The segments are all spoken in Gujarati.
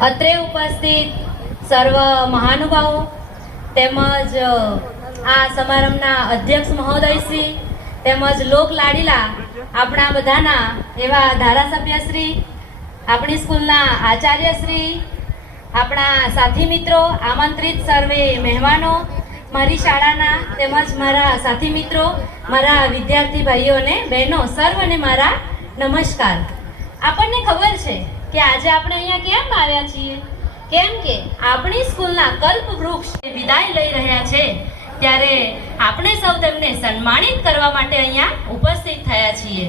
અત્રે ઉપસ્થિત સર્વ મહાનુભાવો તેમજ આ સમારંભના અધ્યક્ષ મહોદયશ્રી તેમજ લોક લાડીલા આપણા બધાના એવા ધારાસભ્યશ્રી, આપણી સ્કૂલના આચાર્યશ્રી, આપણા સાથી મિત્રો, આમંત્રિત સર્વે મહેમાનો, મારી શાળાના તેમજ મારા સાથી મિત્રો, મારા વિદ્યાર્થી ભાઈઓ અને બહેનો, સર્વને મારા નમસ્કાર. આપણને ખબર છે કે આજે આપણે અહીંયા કેમ આવ્યા છીએ? કેમ કે આપણી સ્કૂલના કલ્પવૃક્ષ વિદાય લઈ રહ્યા છે, ત્યારે આપણે સૌ તેમને સન્માનિત કરવા માટે અહીંયા ઉપસ્થિત થયા છીએ.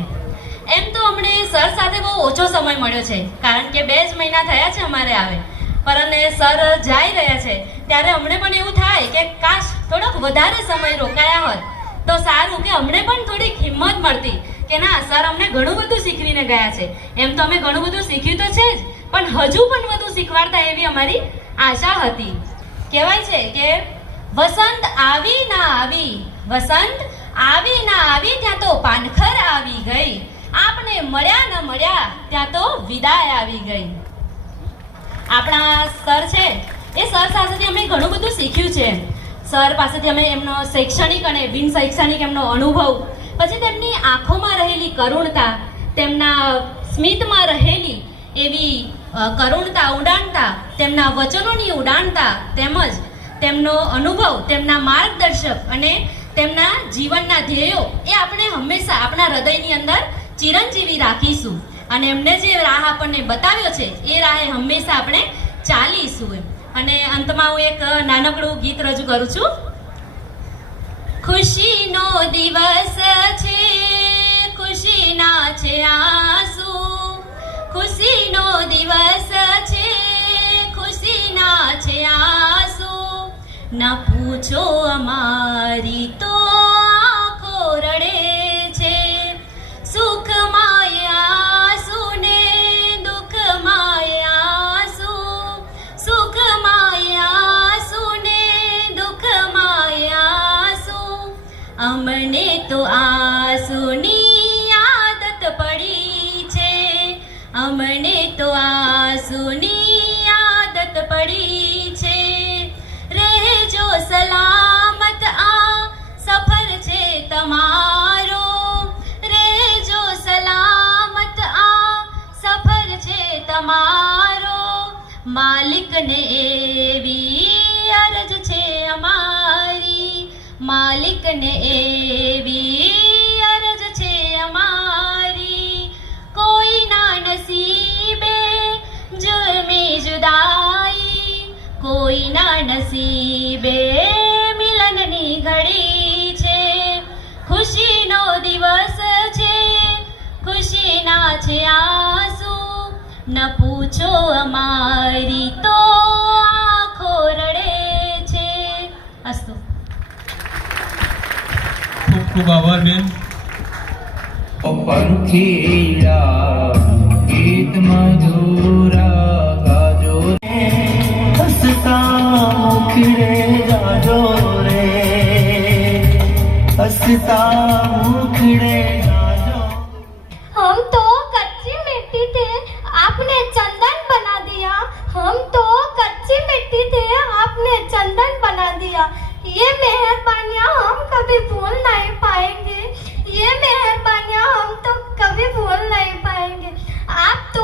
એમ તો અમને સર સાથે બહુ ઓછો સમય મળ્યો છે, કારણ કે 2 જ મહિના થયા છે અમારે આવે, પરંતુ સર જઈ રહ્યા છે ત્યારે અમને પણ એવું થાય કે કાશ થોડોક વધારે સમય રોકાયા હોત તો સારું, કે અમને પણ થોડીક હિંમત મળતી કે ના, સર અમને ઘણું બધું શીખવીને ગયા છે. એમ તો અમે ઘણું બધું શીખ્યું તો છે જ, પણ હજુ પણ બધું શીખવાડતા એવી અમારી આશા હતી. કહેવાય છે કે વસંત આવી ના આવી, વસંત આવી ના આવી ત્યાં તો પાનખર આવી ગઈ, આપને મળ્યા ન મળ્યા ત્યાં તો વિદાય આવી ગઈ. આપણા સર છે એ સર પાસેથી અમે ઘણું બધું શીખ્યું છે. સર પાસેથી અમે એમનો શૈક્ષણિક અને બિન શૈક્ષણિક એમનો અનુભવ, પછી તેમની આંખોમાં રહેલી કરુણતા, તેમના સ્મિતમાં રહેલી એવી કરુણતા, ઉડાણતા, તેમના વચનોની ઉડાણતા, તેમજ તેમનો અનુભવ, તેમના માર્ગદર્શક અને તેમના જીવનના ધ્યેયો એ આપણે હંમેશા આપણા હૃદયની અંદર ચિરંજીવી રાખીશું, અને એમને જે રાહ આપણને બતાવ્યો છે એ રાહે હંમેશા આપણે ચાલીશું. અને અંતમાં હું એક નાનકડું ગીત રજૂ કરું છું. ખુશીનો દિવસ છે, ખુશીના છે આંસુ, ખુશીનો દિવસ છે, ખુશીના છે આંસુ, ન પૂછો અમારી તો આંખો રડે છે, સુખમાં આંસુ ને દુઃખમાં આંસુ, સુખમાં આંસુ ને દુઃખમાં આંસુ, અમને તો આંસુની આદત પડી છે, અમને તો આંસુની આદત પડી છે, રહેજો સલામત આ સફર છે તમારો, રહેજો સલામત આ સફર છે તમારો, માલિકને એવી અરજ છે અમારી, માલિકને એવી અરજ છે અમારી, કોઈના નસીબે જુલ્મી જુદાઈ, કોઈના નસીબે મિલનની ઘડી છે, ખુશીનો દિવસ છે, ખુશીના છે આંસુ, ન પૂછો અમારી તો આંખો રડે છે. અસ્તુ. ખૂબ ખૂબ આભાર બેન. પંખીડા ગીત મધુરા ગાજો રે, હસતા મુખડે ગાજો રે, હસતા મુખડે गाजो. हम तो कच्ची मिट्टी थे, आपने चंदन बना दिया, हम तो कच्ची मिट्टी थे, आपने चंदन बना दिया, ये मेहरबानियां हम कभी भूल नहीं पाएंगे, ये मेहरबानियां हम तो कभी भूल नहीं पाएंगे. आप तो